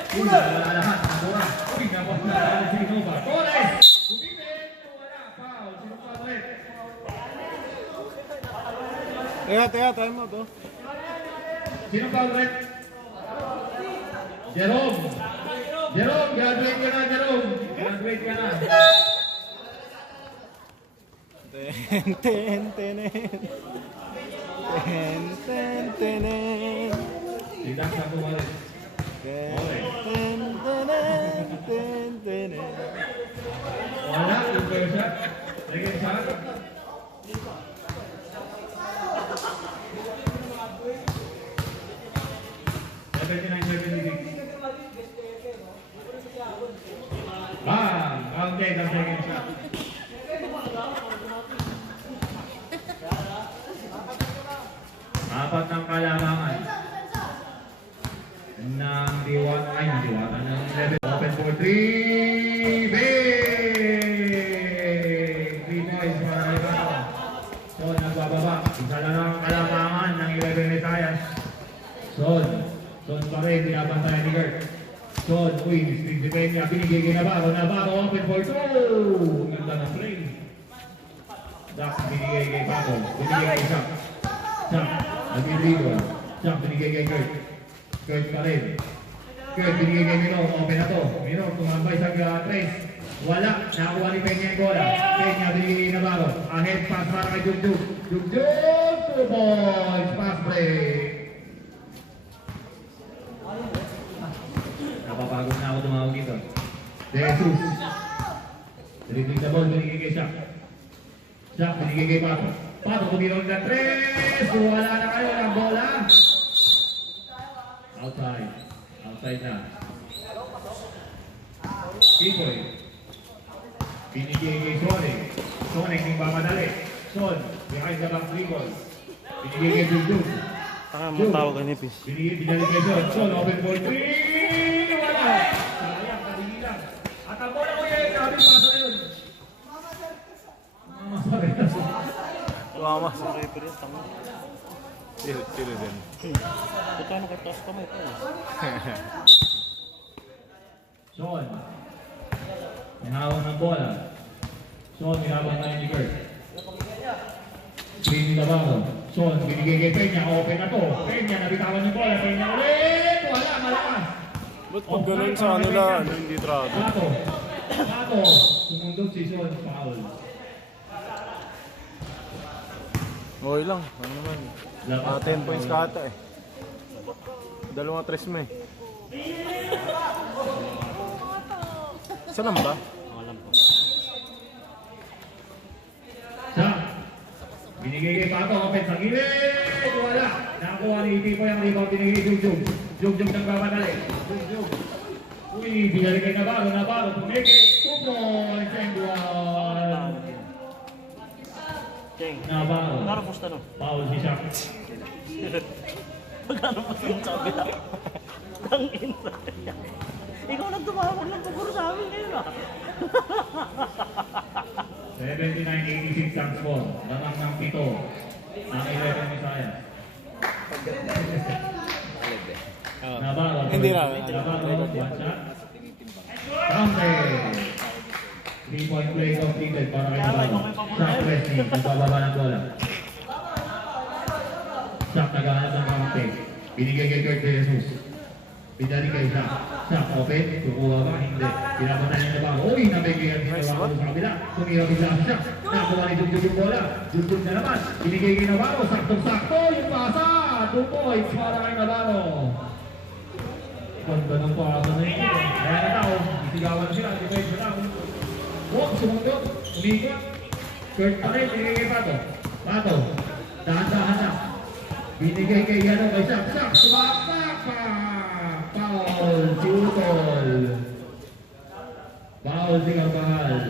Uy, wala lahat. Nabuha. Uy, nabuha. Si Innova. Torres. Bumibig. Wala. Foul. Sino pa ulit? Teka, time out, oh. Sino pa ulit? Jerome. Jerome, graduate ka na, Jerome. Graduate ka na. Ten, ten, tenen. Ten, ten, tenen. Sidang sa pumalit. Ten, ten, tenen. Ten, tenen. Wala, yung first shot. Second shot. Bang! Counted ang second shot. Apat ng kalamangan ng diwata ng 11. Open for 3. Big! 3 points para Ricardo. So, nagbababa. Isa lang ang kalamangan ng 11 Retayas. Son pa rin, binabantayan ni Kurt. Son, uy, Steve de Peña, binigay kay Navarro, open for 2! Ganda na play. Dax, binigay kay Paco, binigay kay Chuck. Chuck, nag-dribble. Chuck, binigay kay Kurt. Kurt pa rin. Kurt, binigay kay Mino, open na to. Mino, tumambay sa 3. Wala, nakakuha ni Peña yung bola. Peña, binigay kay Navarro. Ahead pass para kay Jug. Jug, 2 points, pass break. Napapagod na ako tumawag dito. Jesus. Dribbling the ball, binigay kay Chuck. Chuck, binigay kay Pato. Pato, tumirong na 3. Wala na kayo ng bola. Outside. Outside na. Pipoy. Binigay kay Sonic. Sonic yung mamadali. Son, behind the back dribble. Binigay kay Jug. Mo tawag ka nipis. Binalik kay Son. Son, open ball 3. Wala. Sayang, kadigilan. At ang bola ko yung sabi, paso na yun. Masabi na siya. Tumawa sa referee. Tama. Sino din? Ito ano kartas ka mo ito. Son. May hawak ng bola. Son, ginabang na ni Kurt. Screen Navarro. Son, binigay kay Peña. Open na to. Peña, nabitawan yung bola. Peña ulit. Wala, malakas. Ba't pag ganun sa kanila, hindi trato? Pato. Pato. Sumundog si Son. Foul. Okay lang. Ano naman? 10 points ka ata eh. 2 tres mo eh. Isa lang ba? Alam ko. Binigay kay Pato, open sa gilid. Wala. Nakuha ni Tipo yung rebound. Binigay kay Jugjug. Jugjug nagbamadali. Jugjug. Uy, binalik kay Navarro. Pumigil. 2 points and 1. Cheng. Navarro. Magkano posta no? Foul si Shaq. Magkano posta mo sa kabila? Tangin na. Ikaw nagtumawag ng pagkuro sa amin ngayon ah. 79-86 ang score. Lamang ng 7. Ang 11 Visayas. Navarro. Hindi na. Navarro, one shot. Counter. 3-point play completed para kay Navarro. Shaq Wesley, nagbababa ng bola. Shaq naghahanap ng counter. Binigay kay Kurt De Jesus. Pinari kay Shaq. Shaq, open. Kukuha ba? Hindi. Pinapunta niya Navarro. Uy, nabigyan si Navarro sa kabila. Tumira bigla si Shaq. Nakuha ni Jugjug yung bola. Jugjug na naman. Binigay kay Navarro. Sakto-sakto. Yung pasa. 2 points para kay Navarro. Ganda ng pasa na yun. Kaya na tao. Isigawan sila. Defense na tao. Walk, sumundot. Umikot. Kurt pa rin. Binigay kay Pato. Pato. Dahan-dahan na. Binigay kay kay Shaq. Shaq. Sumapak pa. Foul. Si Utol. Foul si Carvajal.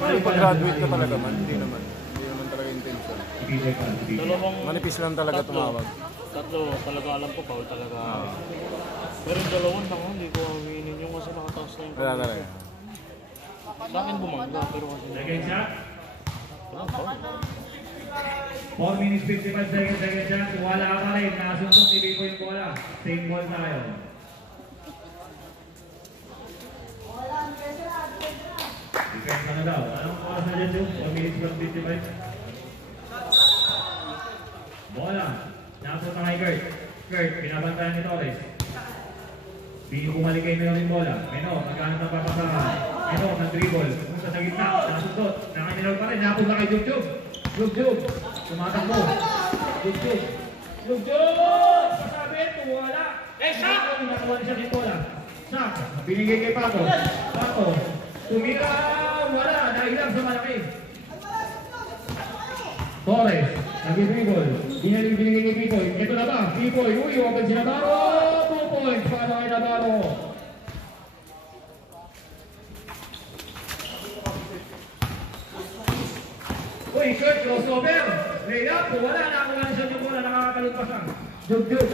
Ay, pag-graduate ka talaga man. Hindi naman. Hindi naman talaga intention. Ibigay pa. Dalawang Manipis lang talaga tumawag. tatlo talaga alam ko foul talaga. Pero yung dalawang lang hindi ko aminin yung kasi nakataas na yung Wala talaga. Sa akin bumangga pero kasi Second shot. walang foul. 4 minutes 55 seconds. Second shot. Wala pa rin. Nakasuntok ni Bico yung bola. Same ball tayo. Defense na daw. Anong oras na dyan, Joe? 4 minutes 55. Bola. Napunta kay Kurt. Kurt, binabantayan ni Torres. Bino bumalik kay Meno yung bola. Meno, maghanap ng papasahan. Meno, nag-dribble. Pumunta sa gitna. Nasundot. Nakanilaw pa rin. Napunta kay Jugjug. Jugjug. Tumatakbo. Jugjug. Jugjug! Pasabit. Wala. Eh, Shaq! Nakuha niya yung bola. Shaq. Binigay kay Pato. Pato. Tumira. Wala. Nailang sa malaki. Torres. Nag-dribble. Binigay kay Pipoy. Ito na ba? Pipoy. Uy, open si Navarro. 2 points para kay Navarro. Uy, Kurt, crossover. Layup. Wala. Nakakuha na siya yung bola. Nakakalot pa siya. Jugjug.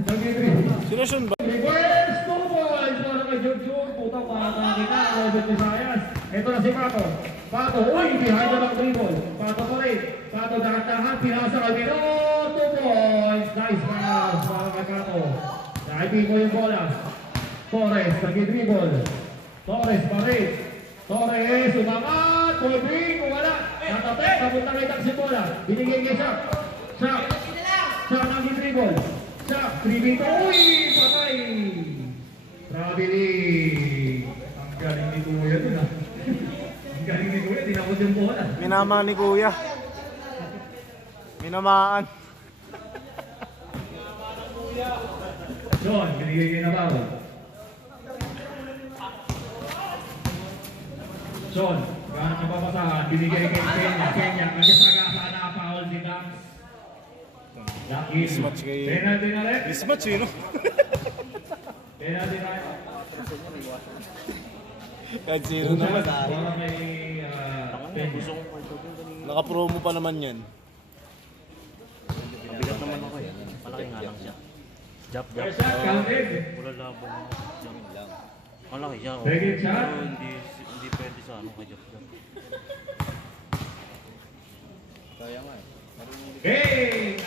Nag-dribble. Sino siya ba? Reverse 2 points para kay Jugjug. Putang makakakita kita. Robert Visayas. Ito na si Pato. Pato. Uy, behind na lang dribble. Pato pa rin. Pato dahan-dahan. Pinasa kay Mino. 2 points. Nice pass para kay Pato. Nakipin mo yung bola. Torres. Nag-dribble. Torres pa rin. Torres. Umangat. Ballbring. Wala. Natapit. Napunta kay Tax si bola. Binigay kay Shaq. Shaq. Shaq nag-dribble. Shaq. 3v2. Uy! Patay! Traveling. Ang galing ni Kuya dun ah. Ang galing ni Kuya. Tinakot yung bola. Minama ni Kuya. Minamaan. John, binigay kay Navarro. John, gano'n ang papasahan. Binigay kay Kenya. Kenya, nag-isagasa na foul si Dax. Lucky. Mismatch kay- Penalty na rin. Mismatch eh, no? Penalty na rin. Kahit zero naman. Para kay Kenya. Gusto kong part din kanina. Naka-promo pa naman yan. Mabigat naman ako eh. Malaki nga lang siya. Jump. First shot, counted. Wala labong jump lang. Malaki siya. oh. Second shot. Pero hindi pwede sa ano kay jump. Hey!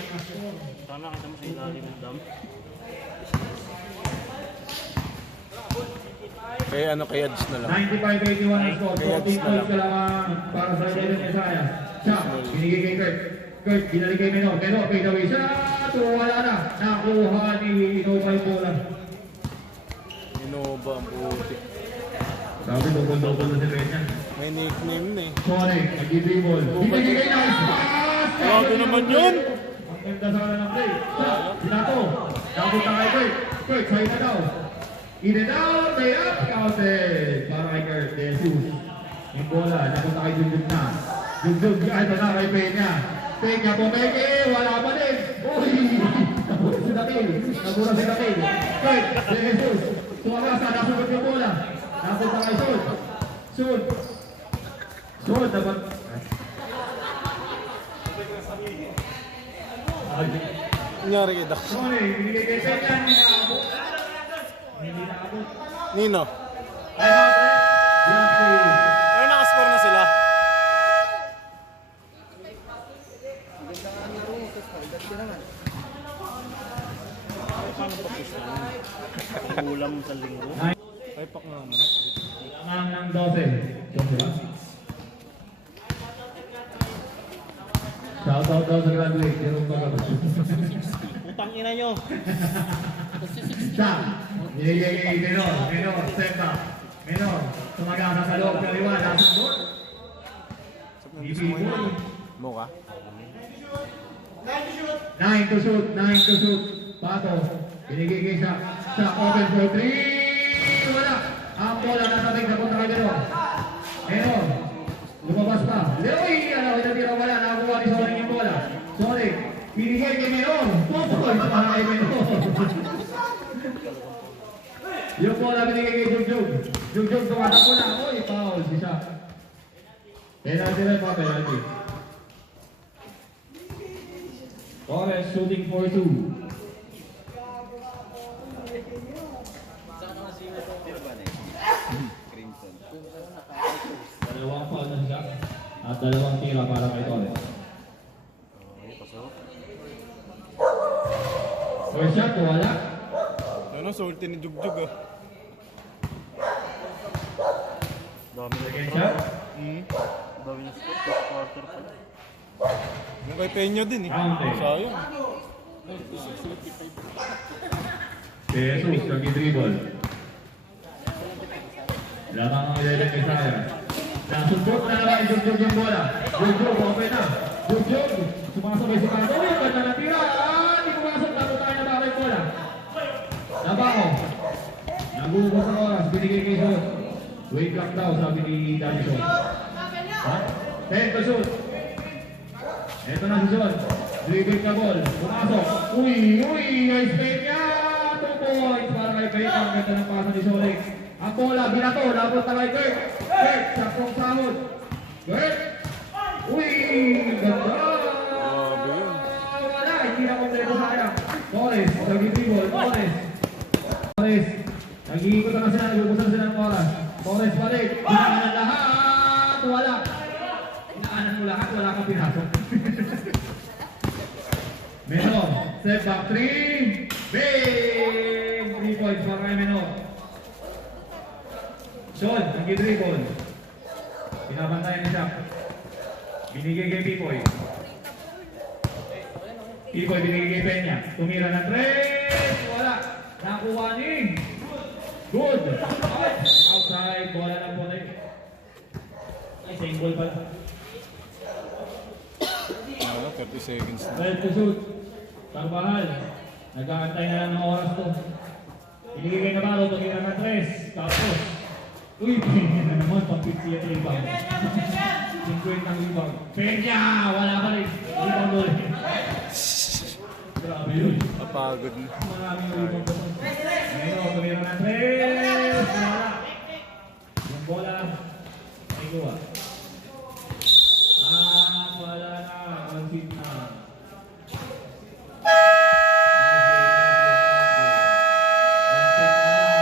Sana kita mo sa ilalim ng dam. Kaya ano, kaya Ads na lang. 95-81 ang score. Kaya 14 points ka lang para sa Jalen Visayas. Shot, binigay kay Kurt. Kurt, binalik kay Meno. Meno, fade away. Shot! Wala na. Nakuha ni Innova yung bola. Innova ang puti. Sabi, double-double na si Kenya. May nickname na eh. Sorry, nag-dribble. Binigay kay Nice pass! Grabe naman yun! Ang ganda sana ng play. Sinato. Napunta kay Kurt. Kurt, sa'yo na daw. In and out, lay up, counted. Para kay Kurt, Jesus. Yung bola, napunta kay Junjun na. Jug, ito na kay Peña. Peña pumeke, wala pa din. Uy! Nabura si Datil. Kurt, De Jesus. Suwagasa, nasugod yung bola. Napunta kay Sud. Sud, dapat... Nangyari kay Dax. Sorry, binigay kay Peña. Hindi naabot. Nino. Yan si... Pero nakascore na sila. Ulam sa linggo. Ay, pak nga naman. Lamang ng 12. Shoutout daw sa graduate. Jerome Bagabas. Utang ina nyo. Siya. Nilagay kay Menor. Step back. Menor. Tumagana sa loob. Kaliwa. Lasong doon. Ibigay. Mukha. 9 to shoot. Pato. Binigay kay siya. Siya. Open for 3. Wala. Ang bola nasa ring na punta kay Menor. Lumabas pa. Leoy! Natira wala. Nakakuha ni Sonic yung bola. Sonic. Binigay kay Menor. Pupoy para kay Menor. Yung bola binigay kay Jugjug. Jugjug tumatakbo na. Oy, foul si siya. Penalty rin pa, penalty. Torres shooting for 2. Dalawang foul na siya. At dalawang tira para kay Torres. First shot, wala. Ano, sulti ni Jugjug ah. Second shot. Dami na score. Quarter pa. Yung kay Peña din eh. Counting. Sayang. Jesus, nag-dribble. Lamang ang 11 kay Sayang. Nasundot na naman yung Jugjug yung bola. Jugjug, open na. Jugjug, sumasabay si Pato. Uy, ang ganda na tira. Hindi pumasok. Tapos tayo na bakit bola. Nabango. Nagubos ang oras. Binigay kay Sot. Wake up daw, sabi ni Danny Sot. Ha? 10 to shoot. Ito na si Sot. Dribble ka ball. Pumasok. Uy, nice play niya. 2 points para kay Peña. Ang ganda ng pasa ni Sonic. Ang bola, binato. Labot na kay Kurt. Kurt, saktong sahod. Kurt. Uy, ganda. Grabe yun. Wala, hindi na kompleto sayang. Torres, nag-dribble. Torres. Nag-iikot na sila, nagubusan sila ng oras. Torres balik. Hinaanan lahat. Wala. Hinaanan mo lahat, wala kang pinasok. Menor, step back 3. Bang! 3 points para kay Menor. Sean, nag-dribble. Pinabantayan ni Shaq. Binigay kay Pipoy. Pipoy binigay kay Peña. Tumira ng 3. Wala. Nakuha ni. Good. Outside. Bola ng Potoy. Ay, same ball pala. Ano, 30 seconds na. 12 to shoot. Tarbahal. Nag-aantay na lang ng oras to. Binigay kay Navarro. Tumira ng 3. Tapos. Uy, Peña na naman. Pag-50 at rebound. 50 ang rebound. Peña! Wala pa rin. Rebound ulit. Grabe yun. Napagod na. Maraming rebound pa. Ngayon, tumira ng 3. Wala. Yung bola. Ay kuha. Wala na. Concede na.